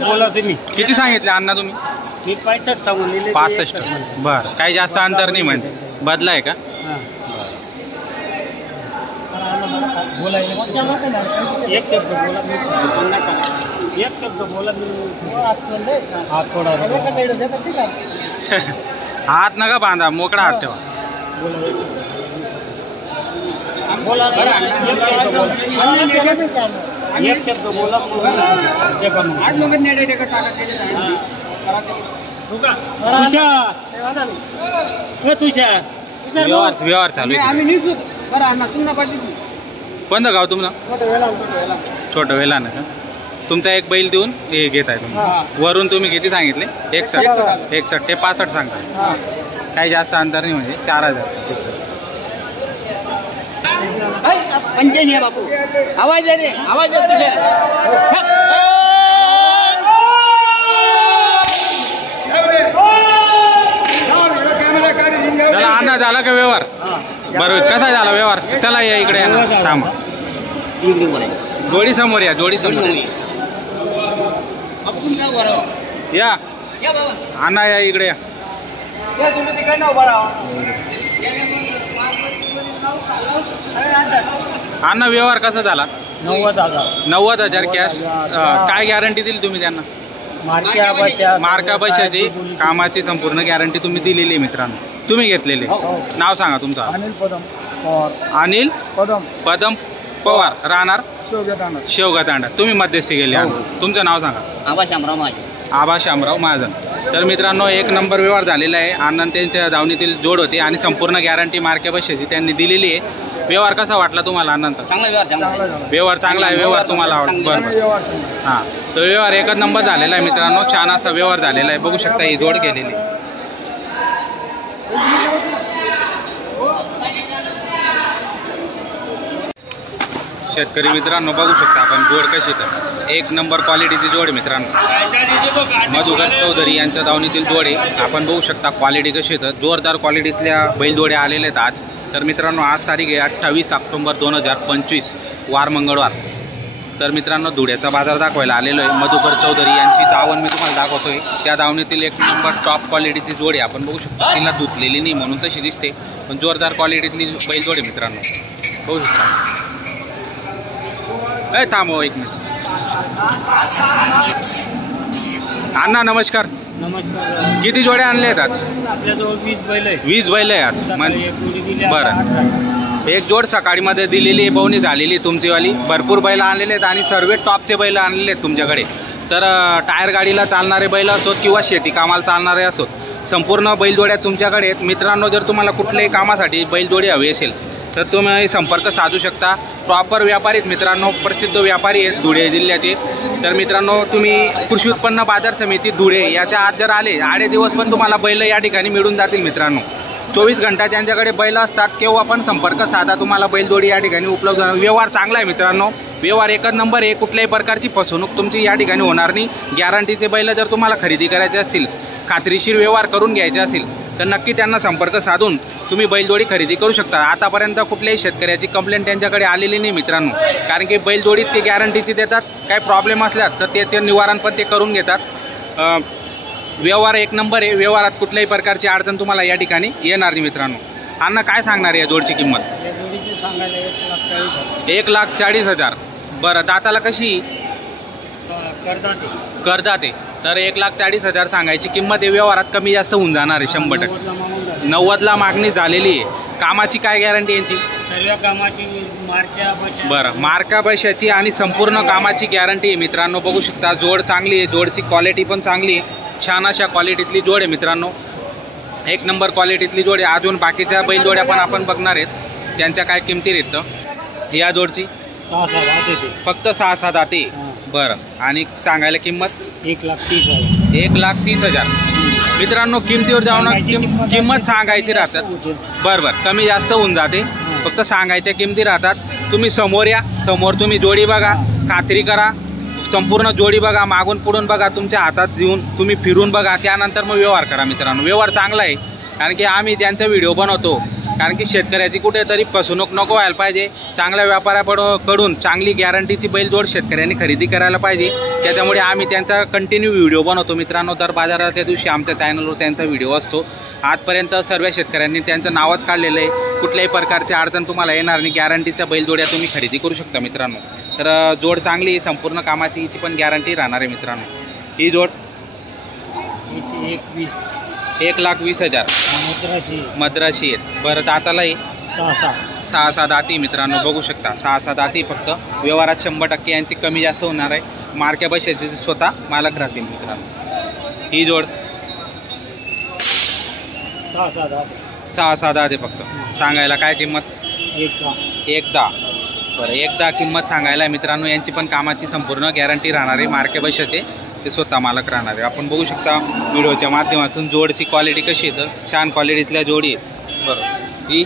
बोला तुम्ही किती सांगितले अण्णा तुम्ही? 65 सांगून दिले. 65. बरं, काही जास्त अंतर नाही म्हणजे बदला आहे का? बोला एक शब्द बोला. एक शब्द बोला. हात थोडा हात नका बांधा, मोकळा हात ठेवा. बोला एक शब्द बोला. तुषार व्यवहार चालू आहे. कोणतं गाव तुमचं? छोटं वेला ना का? तुमचा एक बैल देऊन हे घेत आहे तुम्ही. वरून तुम्ही किती सांगितले? 61 ते 65 सांगता. काही जास्त अंतर नाही म्हणजे 4000. 85 बापू. आवाज दे, आवाज दे तुझे. त्याला अण्णा झाला का व्यवहार? बरोबर, कसा झाला व्यवहार? चला या इकडे या ना. थांबा, जोडी समोर या. जोडी समोर या. अण्णा या इकडे या. अण्णा व्यवहार कसा झाला? 90,000 कॅश. काय गॅरंटी दिली तुम्ही त्यांना? मार्का बशाची कामाची संपूर्ण गॅरंटी तुम्ही दिलेली आहे मित्रांनो. तुम्ही घेतलेले. नाव सांगा तुमचं? अनिल पदम पवार, राहणार शेवगातांडा. तुम्ही मध्यस्थी गेले. तुमचं नाव सांगा? आबा शामराव महाजन. तर मित्रांनो, एक नंबर व्यवहार झालेला आहे. आनंद त्यांच्या धावणीतील जोड होती आणि संपूर्ण गॅरंटी मार्के बशाची त्यांनी दिलेली आहे. व्यवहार कसा वाटला तुम्हाला अण्णांचा? व्यवहार चांगला आहे. व्यवहार तुम्हाला आवडतो? बरं. हां, तो व्यवहार एकच नंबर झालेला आहे मित्रांनो. छान असा व्यवहार झालेला आहे. बघू शकता ही जोड केलेली. शेतकरी मित्रांनो बघू शकता आपण जोड कशी. तर एक नंबर क्वालिटीची जोड मित्रांनो. मधुकर चौधरी यांच्या दावणीतील जोड आहे. आपण बघू शकता क्वालिटी कशी. तर जोरदार क्वालिटीतल्या बैलजोड्या आलेल्या आहेत आज. तर मित्रांनो, आज तारीख आहे 28 ऑक्टोबर 2025, वार मंगळवार. तर मित्रांनो, धुळ्याचा बाजार दाखवायला आलेलो आहे. मधुकर चौधरी यांची दावण मी तुम्हाला दाखवतोय. त्या दावणीतील एक नंबर टॉप क्वालिटीची जोड आहे. आपण बघू शकता. तिला धुतलेली नाही म्हणून तशी दिसते, पण जोरदार क्वालिटीतली बैलजोड आहे मित्रांनो. बघू शकता. थांबव एक मिनिट. अण्णा नमस्कार. नमस्कार. किती जोड्या आणल्या आहेत आज? आपल्याजवळ 20 बैल आहे. 20 बैल आहे आज. बरं, एक जोड सकाळीमध्ये दिलेली बवणी झालेली तुमचीवाली. भरपूर बैल आणलेले आहेत आणि सर्व टॉपचे बैल आणलेले आहेत तुमच्याकडे. तर टायर गाडीला चालणारे बैल असोत किंवा शेती कामाला चालणारे असोत, संपूर्ण बैलजोड्या तुमच्याकडे आहेत मित्रांनो. जर तुम्हाला कुठल्याही कामासाठी बैलजोडी हवी असेल तर तुम्ही संपर्क साधू शकता. प्रॉपर व्यापारी आहेत मित्रांनो, प्रसिद्ध व्यापारी आहेत धुळे जिल्ह्याचे. तर मित्रांनो, तुम्ही कृषी उत्पन्न बाजार समिती धुळे याच्या आत जर आले, 8 दिवस पण तुम्हाला बैल या ठिकाणी मिळून जातील मित्रांनो. 24 घंटा त्यांच्याकडे बैल असतात. केव्हा पण संपर्क साधा, तुम्हाला बैलजोडी या ठिकाणी उपलब्ध होणार. व्यवहार चांगला आहे मित्रांनो. व्यवहार एकच नंबर आहे. कुठल्याही प्रकारची फसवणूक तुमची या ठिकाणी होणार नाही. गॅरंटीचे बैल जर तुम्हाला खरेदी करायचे असतील, खात्रीशीर व्यवहार करून घ्यायचे असतील, तर नक्की त्यांना संपर्क साधून तुम्ही बैलजोडी खरेदी करू शकता. आतापर्यंत कुठल्याही शेतकऱ्याची कंप्लेंट त्यांच्याकडे आलेली नाही मित्रांनो. कारण की बैलजोडीत ते गॅरंटीची देतात. काही प्रॉब्लेम असल्यास तर त्याचे निवारण पण ते करून घेतात. व्यवहार एक नंबर आहे. व्यवहारात कुठल्याही प्रकारची अडचण तुम्हाला या ठिकाणी येणार नाही मित्रांनो. अण्णा काय सांगणार आहे या जोडची किंमत? 1,40,000. बरं, दाताला कशी? करदाते. तर 1,40,000 सांगायची किंमत आहे. व्यवहारात कमी जास्त होऊन जाणार आहे 100%. 90ला मागणी झालेली आहे. कामाची काय गॅरंटी यांची? सर्व कामाची बरं, मार्का बशाची आणि संपूर्ण कामाची गॅरंटी आहे मित्रांनो. बघू शकता जोड चांगली आहे. जोडची क्वालिटी पण चांगली आहे. छान अशा क्वालिटीतली जोड आहे मित्रांनो. एक नंबर क्वालिटीतली जोड आहे. अजून बाकीच्या बैलजोड्या पण आपण बघणार आहेत. त्यांच्या काय किमती आहेत या जोडची? फक्त 6-7 दाते. बरं, आणि सांगायला किंमत? 1,30,000. 1,30,000 मित्रांनो. किमतीवर जाऊन किंमत सांगायची राहतात. बरं, कमी जास्त होऊन जाते. फक्त सांगायच्या किमती राहतात. तुम्ही समोर या. समोर तुम्ही जोडी बघा, खात्री करा. संपूर्ण जोडी बघा, मागून पुढून बघा, तुमच्या हातात देऊन तुम्ही फिरून बघा. त्यानंतर मग व्यवहार करा मित्रांनो. व्यवहार चांगला आहे. कारण की आम्ही ज्यांचा व्हिडिओ बनवतो कारण की शेतकऱ्याची कुठेतरी फसवणूक नको व्हायला पाहिजे. चांगल्या व्यापाऱ्याकडून चांगली गॅरंटीची बैलजोड शेतकऱ्यांनी खरेदी करायला पाहिजे. त्याच्यामुळे आम्ही त्यांचा कंटिन्यू व्हिडिओ बनवतो मित्रांनो. दर बाजाराच्या दिवशी आमच्या चॅनलवर त्यांचा व्हिडिओ असतो. आजपर्यंत सर्व शेतकऱ्यांनी त्यांचं नावच काढलेलं आहे. कुठल्याही प्रकारची अडचण तुम्हाला येणार नाही. गॅरंटीच्या बैलजोड्या तुम्ही खरेदी करू शकता मित्रांनो. तर जोड चांगली संपूर्ण कामाची हिची पण गॅरंटी राहणार आहे मित्रांनो. ही जोड हिची 1,20,000 मद्राशी आहेत. बरं दातालाही 6-6 दाती मित्रांनो बघू शकता. 6-6 दाती फक्त. व्यवहारात 100% यांची कमी जास्त होणार आहे. मार्क्या पैशाचे स्वतः मालक राहतील मित्रांनो. ही जोड 6-6 दाते फक्त. सांगायला काय किंमत? 1,10. बरं 1,10 किंमत सांगायला आहे मित्रांनो. यांची पण कामाची संपूर्ण गॅरंटी राहणार आहे. मार्के पैशाचे ते स्वतः मालक राहणार आहे. आपण बघू शकता व्हिडिओच्या माध्यमातून जोडची क्वालिटी कशी आहे. तर छान क्वालिटीतल्या जोडी आहेत. बरं ही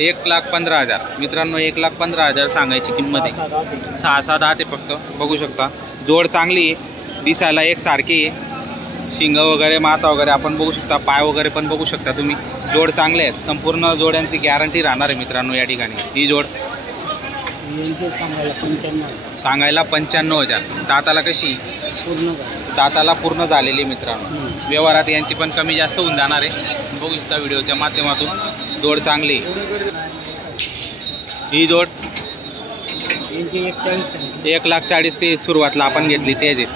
1,15,000 मित्रांनो. 1,15,000 सांगायची किंमत आहे. 6-6 दाते फक्त बघू शकता. जोड चांगली आहे. दिसायला एकसारखी आहे. शिंग वगैरे माथा वगैरे आपण बघू शकता. पाय वगैरे पण बघू शकता तुम्ही. जोड चांगले आहेत. संपूर्ण जोड्यांची गॅरंटी राहणार आहे मित्रांनो या ठिकाणी. ही जोड सांगायला 95,000. दाताला कशी? दाताला पूर्ण झालेली मित्रांनो. व्यवहारात यांची पण कमी जास्त होऊन जाणार आहे. बघू शकता व्हिडिओच्या माध्यमातून. जोड चांगली. ही जोड 1,40,000 ते सुरुवातला आपण घेतली तेच आहे.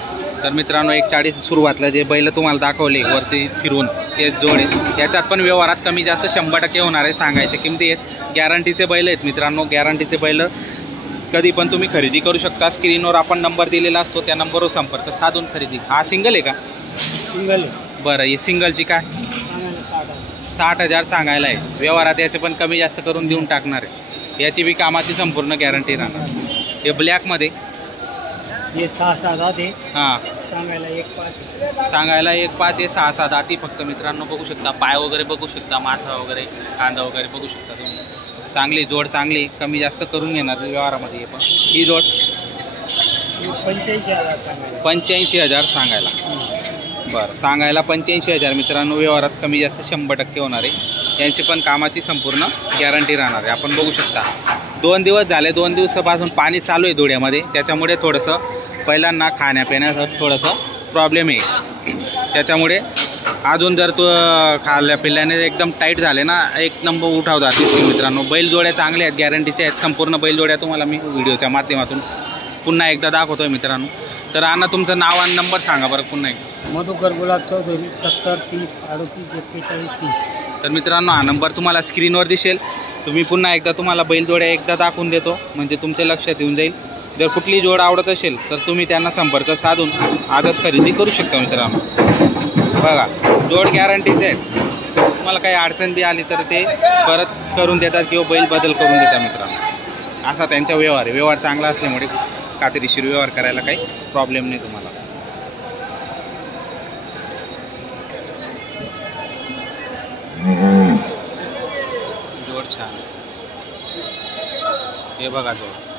तर मित्रांनो 1,40,000 सुरुवातला जे बैल तुम्हाला दाखवले वरती फिरून तेच जोड आहे. याच्यात पण व्यवहारात कमी जास्त 100% होणार आहे. सांगायच्या किमती आहेत. गॅरंटीचे बैल आहेत मित्रांनो. गॅरंटीचे बैल कधी पण तुम्ही खरेदी करू शकता. स्क्रीनवर आपण नंबर दिलेला असतो. त्या नंबरवर संपर्क साधून खरेदी. हा सिंगल आहे का? सिंगल. बरं ही सिंगलची काय? 60,000 सांगायला आहे. व्यवहारात याचे पण कमी जास्त करून देऊन टाकणार आहे. याची बी कामाची संपूर्ण गॅरंटी राहणार. हे ब्लॅकमध्ये हे 6-6 दाते. हां सांगायला 1,5. सांगायला 1,5 आहे. 6-6 दाती फक्त मित्रांनो बघू शकता. पाय वगैरे बघू शकता. माथा वगैरे कांदा वगैरे बघू शकता तुम्ही. चांगली जोड चांगली. कमी जास्त करून घेणार व्यवहारामध्ये. हे पण ही जोड 85,000 सांगायला. बरं सांगायला 85,000 मित्रांनो. व्यवहारात कमी जास्त 100% होणार आहे. यांची पण कामाची संपूर्ण गॅरंटी राहणार आहे. आपण बघू शकता 2 दिवस झाले. 2 दिवसापासून पाणी चालू आहे धुळ्यामध्ये. त्याच्यामुळे थोडंसं पहिल्यांदा खाण्यापिण्याचं थोडंसं प्रॉब्लेम आहे. त्याच्यामुळे अजून जर तो खाल्ल्या पिल्ल्याने एकदम टाईट झाले ना एक नंबर उठावतात मित्रांनो. बैलजोड्या चांगल्या आहेत. गॅरंटीच्या आहेत. संपूर्ण बैलजोड्या तुम्हाला मी व्हिडिओच्या माध्यमातून पुन्हा एकदा दाखवतोय मित्रांनो. तर अण्णा तुमचं नाव आणि नंबर सांगा बरं पुन्हा एकदा. मधुकर गुलाब चौधरी 70 30 38 41 30. तर मित्रांनो हा नंबर तुम्हाला स्क्रीनवर दिसेल. तुम्ही पुन्हा एकदा तुम्हाला बैलजोड्या एकदा दाखवून देतो म्हणजे तुमच्या लक्षात येऊन जाईल. जर कुठली जोड आवडत असेल तर तुम्ही त्यांना संपर्क साधून आजच खरेदी करू शकता मित्रांनो. बघा जोड गॅरंटीचे आहेत. तुम्हाला काही अडचण बी आली तर ते परत करून देतात किंवा बैल बदल करून देतात मित्रांनो. असा त्यांचा व्यवहार आहे. व्यवहार चांगला असल्यामुळे खात्रीशीर व्यवहार करायला काही प्रॉब्लेम नाही तुम्हाला. जोड छान. हे बघा जोड.